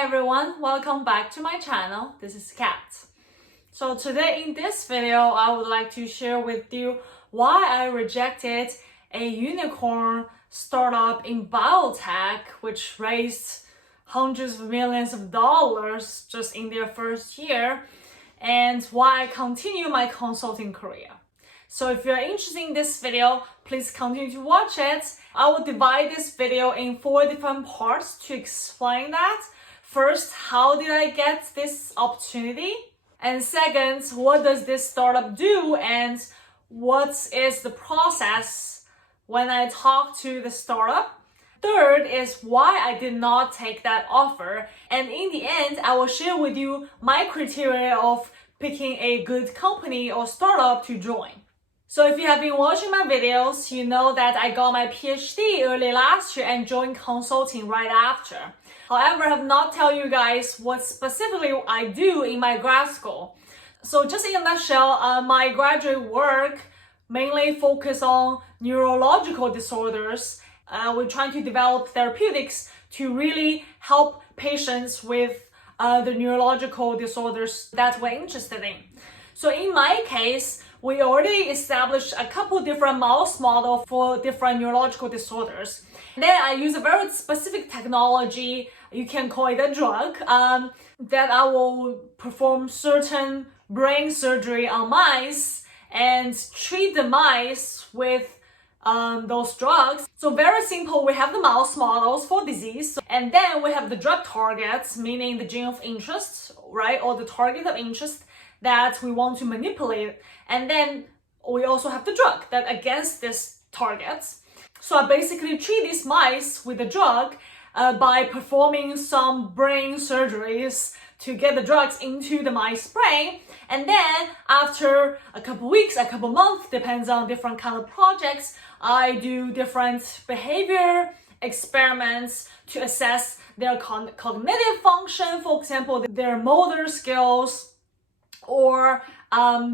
Hi everyone, welcome back to my channel. This is Kat. So today in this video, I would like to share with you why I rejected a unicorn startup in biotech which raised hundreds of millions of dollars just in their first year, and why I continue my consulting career. So if you're interested in this video, please continue to watch it. I will divide this video in 4 different parts to explain that. First, how did I get this opportunity? And second, what does this startup do? And what is the process when I talk to the startup? Third is why I did not take that offer. And in the end, I will share with you my criteria of picking a good company or startup to join. So if you have been watching my videos, you know that I got my PhD early last year and joined consulting right after. However, I have not tell you guys what specifically I do in my grad school. So just in a nutshell, my graduate work mainly focus on neurological disorders. We're trying to develop therapeutics to really help patients with the neurological disorders that we're interested in. So in my case, we already established a couple different mouse models for different neurological disorders. Then I use a very specific technology, you can call it a drug, that I will perform certain brain surgery on mice and treat the mice with those drugs. So very simple, we have the mouse models for disease, and then we have the drug targets, meaning the gene of interest, right, or the target of interest that we want to manipulate, and then we also have the drug that against this target. So I basically treat these mice with the drug by performing some brain surgeries to get the drugs into the mice brain, and then after a couple weeks, a couple months, depends on different kind of projects, I do different behavior experiments to assess their cognitive function, for example, their motor skills, or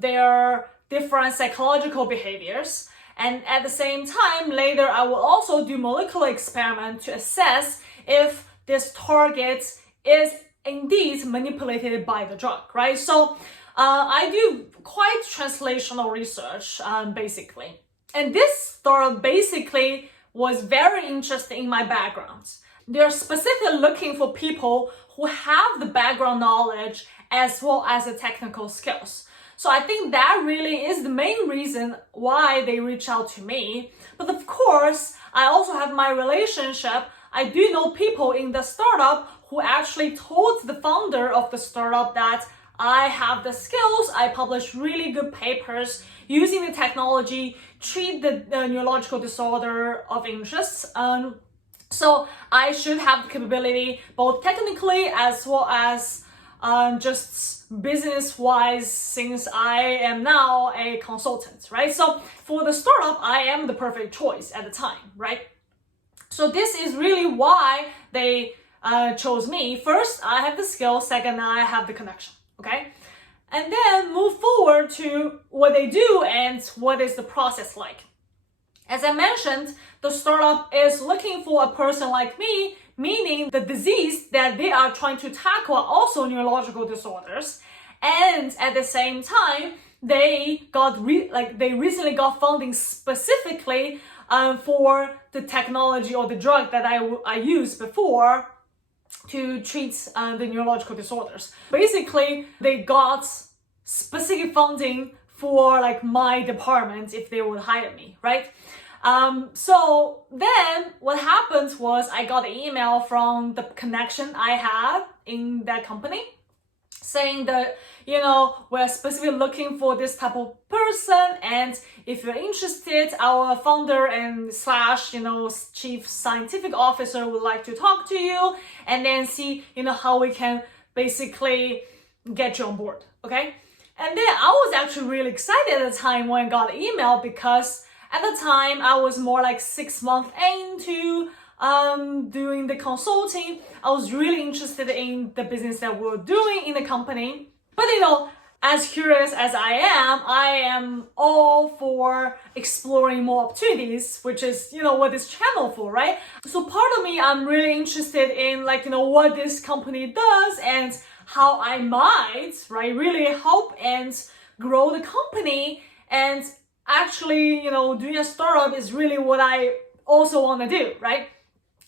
their different psychological behaviors. And at the same time, later I will also do molecular experiment to assess if this target is indeed manipulated by the drug, right? So I do quite translational research, basically. And this startup basically was very interested in my background. They're specifically looking for people who have the background knowledge as well as the technical skills. So I think that really is the main reason why they reach out to me. But of course, I also have my relationship. I do know people in the startup who actually told the founder of the startup that I have the skills, I publish really good papers using the technology, treat the neurological disorder of interest. So I should have the capability both technically as well as just business-wise, since I am now a consultant, right? So for the startup, I am the perfect choice at the time, right? So this is really why they chose me. First, I have the skill. Second, I have the connection, okay? And then move forward to what they do and what is the process like. As I mentioned, the startup is looking for a person like me, meaning the disease that they are trying to tackle are also neurological disorders. And at the same time, they recently got funding specifically for the technology or the drug that I used before to treat the neurological disorders. Basically, they got specific funding for like my department if they would hire me, right? So then what happened was I got an email from the connection I had in that company saying that, you know, we're specifically looking for this type of person, and if you're interested, our founder and slash, you know, chief scientific officer would like to talk to you and then see, you know, how we can basically get you on board, okay? And then I was actually really excited at the time when I got the email, because at the time I was more like 6 months into doing the consulting. I was really interested in the business that we're doing in the company. But you know, as curious as I am all for exploring more opportunities, which is, what this channel for, right? So part of me, I'm really interested in what this company does and how I might, right, really help and grow the company. And actually, doing a startup is really what I also want to do, right?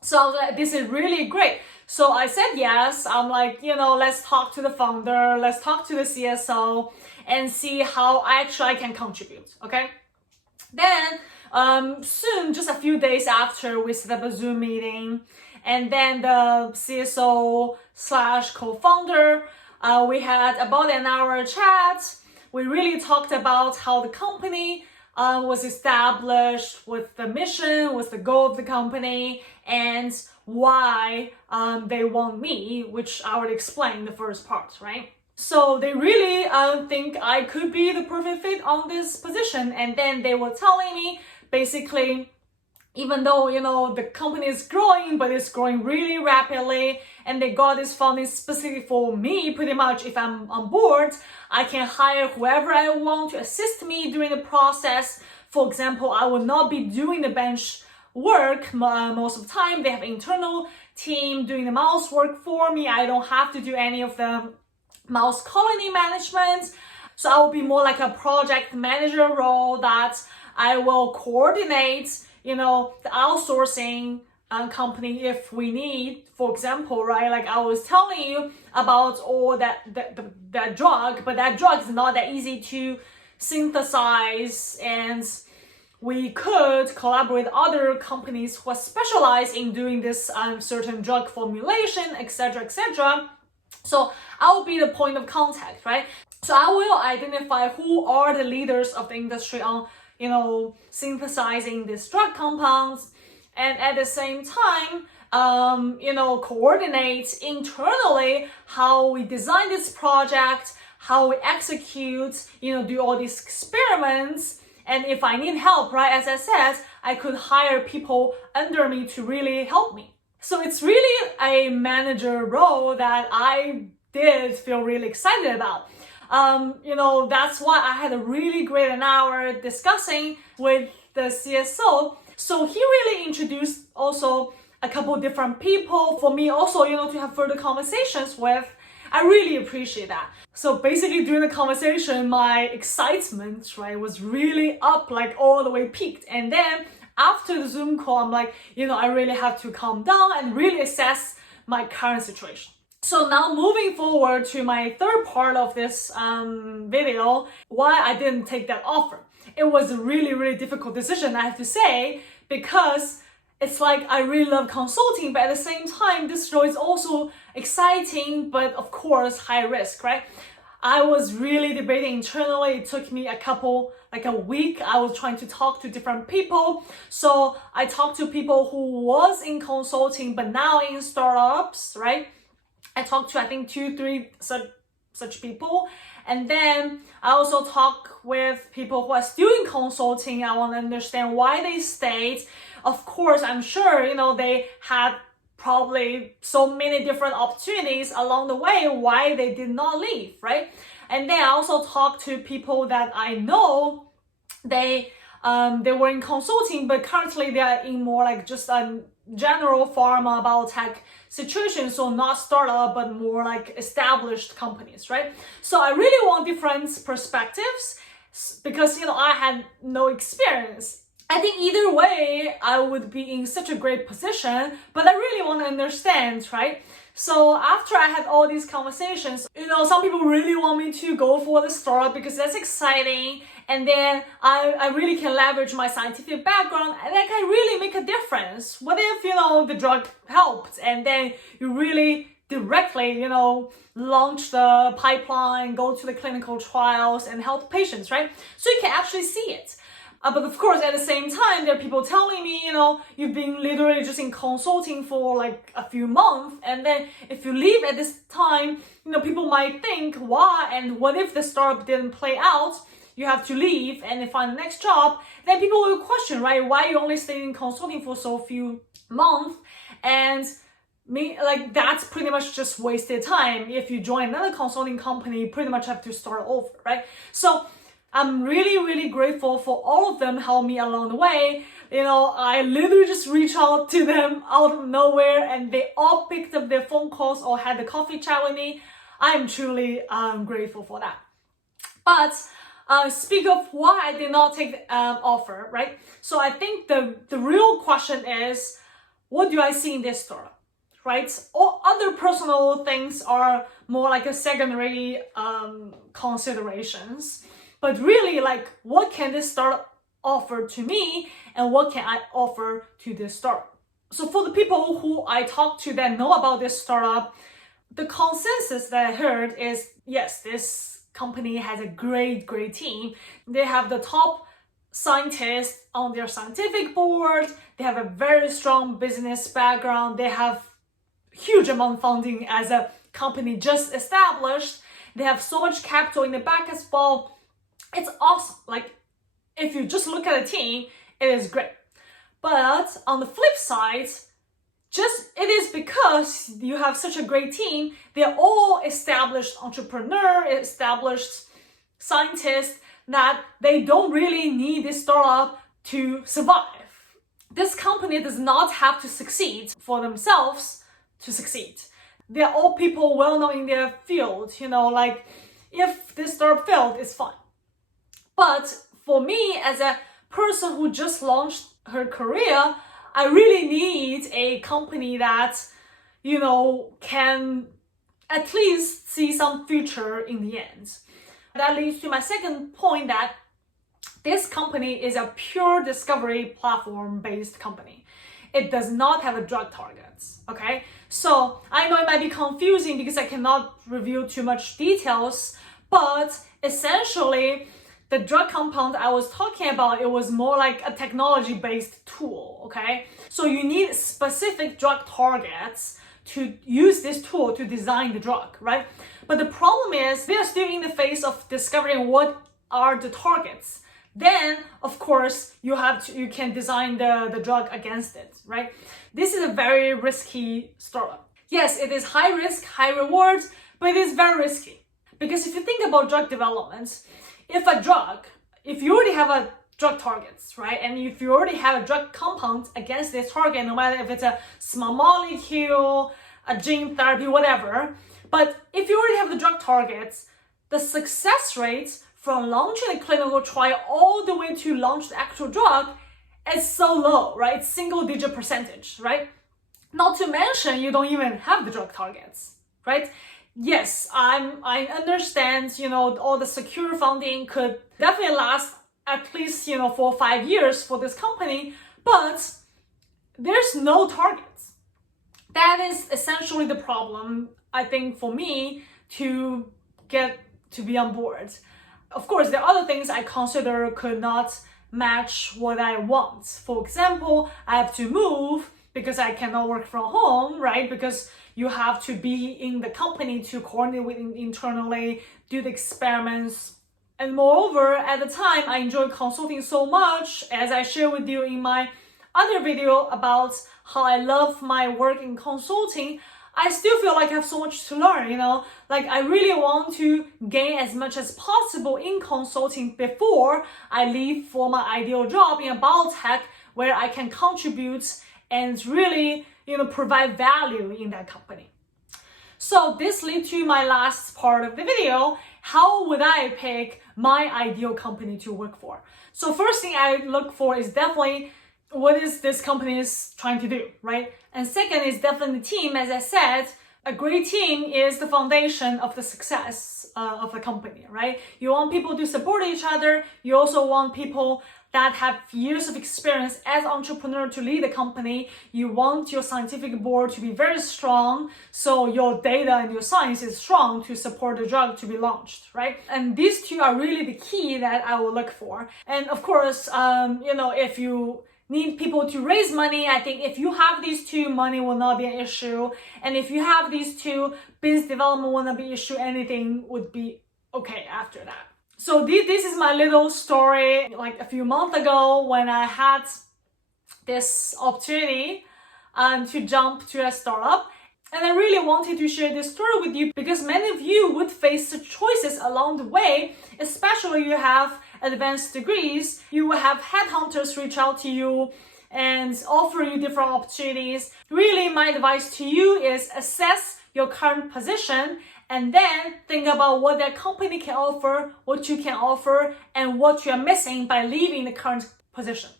So I was like, this is really great. So I said yes. I'm like, let's talk to the founder, let's talk to the CSO and see how I can contribute, okay? Then soon, just a few days after, we set up a Zoom meeting, and then the CSO slash co-founder, we had about an hour chat. We really talked about how the company was established, with the mission, with the goal of the company, and why they want me, which I would explain in the first part, right? So they really think I could be the perfect fit on this position. And then they were telling me, basically, even though, the company is growing, but it's growing really rapidly, and they got this funding specifically for me, pretty much. If I'm on board, I can hire whoever I want to assist me during the process. For example, I will not be doing the bench work most of the time. They have internal team doing the mouse work for me. I don't have to do any of the mouse colony management. So I will be more like a project manager role, that I will coordinate, the outsourcing company if we need. For example, right, like I was telling you about all that drug, but that drug is not that easy to synthesize, and we could collaborate with other companies who are specialized in doing this certain drug formulation, etc., etc. So I will be the point of contact, right? So I will identify who are the leaders of the industry on, synthesizing these drug compounds, and at the same time, coordinate internally how we design this project, how we execute, do all these experiments. And if I need help, right, as I said, I could hire people under me to really help me. So it's really a manager role that I did feel really excited about. That's why I had a really great an hour discussing with the CSO. So he really introduced also a couple different people for me also, to have further conversations with. I really appreciate that. So basically during the conversation, my excitement, right, was really up, like all the way peaked. And then after the Zoom call, I'm like, I really have to calm down and really assess my current situation. So now moving forward to my third part of this video, why I didn't take that offer. It was a really, really difficult decision, I have to say, because it's like I really love consulting, but at the same time, this role is also exciting, but of course, high risk, right? I was really debating internally. It took me a week. I was trying to talk to different people. So I talked to people who was in consulting, but now in startups, right? I talked to, I think, 2-3 such people. And then I also talk with people who are still in consulting. I want to understand why they stayed. Of course, I'm sure, they had probably so many different opportunities along the way why they did not leave, right? And then I also talk to people that I know they were in consulting, but currently they are in more like just a general pharma biotech situation, so not startup, but more like established companies, right? So I really want different perspectives because, I had no experience. I think either way, I would be in such a great position, but I really want to understand, right? So after I had all these conversations, some people really want me to go for the startup because that's exciting. And then I really can leverage my scientific background and I can really make a difference. What if, the drug helped and then you really directly, launch the pipeline, go to the clinical trials and help patients, right? So you can actually see it. But of course, at the same time, there are people telling me, you've been literally just in consulting for like a few months. And then if you leave at this time, people might think, why? And what if the startup didn't play out? You have to leave and find the next job. Then people will question, right? Why you only stayed in consulting for so few months? And that's pretty much just wasted time. If you join another consulting company, you pretty much have to start over, right? So I'm really, really grateful for all of them help me along the way. I literally just reached out to them out of nowhere and they all picked up their phone calls or had the coffee chat with me. I'm truly grateful for that. But speak of why I did not take the offer, right? So I think the real question is, what do I see in this startup, right? All other personal things are more like a secondary considerations. But really, what can this startup offer to me and what can I offer to this startup? So for the people who I talk to that know about this startup, the consensus that I heard is, yes, this company has a great team. They have the top scientists on their scientific board. They have a very strong business background. They have huge amount of funding as a company just established. They have so much capital in the back as well. It's awesome. If you just look at the team, it is great. But on the flip side, it is because you have such a great team. They're all established entrepreneurs, established scientists, that they don't really need this startup to survive. This company does not have to succeed for themselves to succeed. They're all people well known in their field. If this startup failed, it's fine. But for me, as a person who just launched her career, I really need a company that, can at least see some future in the end. That leads to my second point, that this company is a pure discovery platform-based company. It does not have a drug targets, okay? So I know it might be confusing because I cannot reveal too much details, but essentially, the drug compound I was talking about, it was more like a technology-based tool, okay? So you need specific drug targets to use this tool to design the drug, right? But the problem is they're still in the phase of discovering what are the targets. Then, of course, you can design the drug against it, right? This is a very risky startup. Yes, it is high risk, high reward, but it is very risky. Because if you think about drug development, if you already have a drug targets, right? And if you already have a drug compound against this target, no matter if it's a small molecule, a gene therapy, whatever, but if you already have the drug targets, the success rate from launching a clinical trial all the way to launch the actual drug is so low, right? It's single-digit percentage, right? Not to mention, you don't even have the drug targets, right? Yes, I understand, all the secure funding could definitely last at least, 4 or 5 years for this company, but there's no targets. That is essentially the problem, I think, for me to get to be on board. Of course, there are other things I consider could not match what I want. For example, I have to move because I cannot work from home, right? Because you have to be in the company to coordinate with internally, do the experiments. And moreover, at the time, I enjoy consulting so much, as I share with you in my other video about how I love my work in consulting. I still feel like I have so much to learn, I really want to gain as much as possible in consulting before I leave for my ideal job in a biotech where I can contribute and really, provide value in that company. So this leads to my last part of the video. How would I pick my ideal company to work for? So first thing I look for is definitely what is this company is trying to do, right? And second is definitely the team. As I said, a great team is the foundation of the success of a company, right? You want people to support each other. You also want people that have years of experience as entrepreneur to lead a company. You want your scientific board to be very strong, so your data and your science is strong to support the drug to be launched, right? And these two are really the key that I will look for. And of course, if you need people to raise money, I think if you have these two, money will not be an issue. And if you have these two, business development will not be an issue. Anything would be okay after that. So this is my little story. Like a few months ago when I had this opportunity, to jump to a startup. And I really wanted to share this story with you because many of you would face choices along the way, especially if you have advanced degrees. You will have headhunters reach out to you and offer you different opportunities. Really, my advice to you is assess your current position and then think about what that company can offer, what you can offer, and what you are missing by leaving the current position.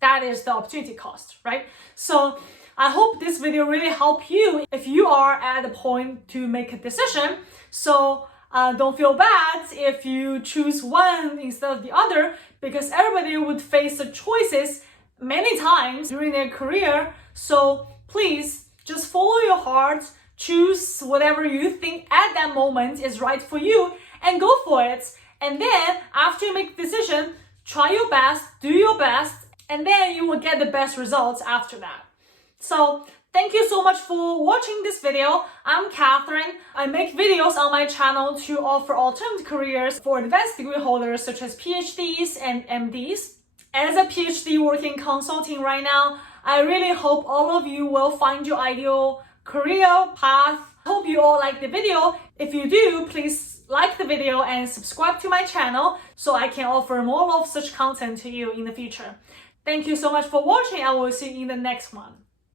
That is the opportunity cost, right? So I hope this video really helped you if you are at the point to make a decision. So don't feel bad if you choose one instead of the other, because everybody would face the choices many times during their career. So please just follow your heart, choose whatever you think at that moment is right for you and go for it. And then after you make the decision, try your best, do your best, and then you will get the best results after that. So thank you so much for watching this video. I'm Catherine. I make videos on my channel to offer alternative careers for advanced degree holders such as PhDs and MDs. As a PhD working consulting right now, I really hope all of you will find your ideal career path. I hope you all like the video. If you do, please like the video and subscribe to my channel so I can offer more of such content to you in the future. Thank you so much for watching. I will see you in the next one.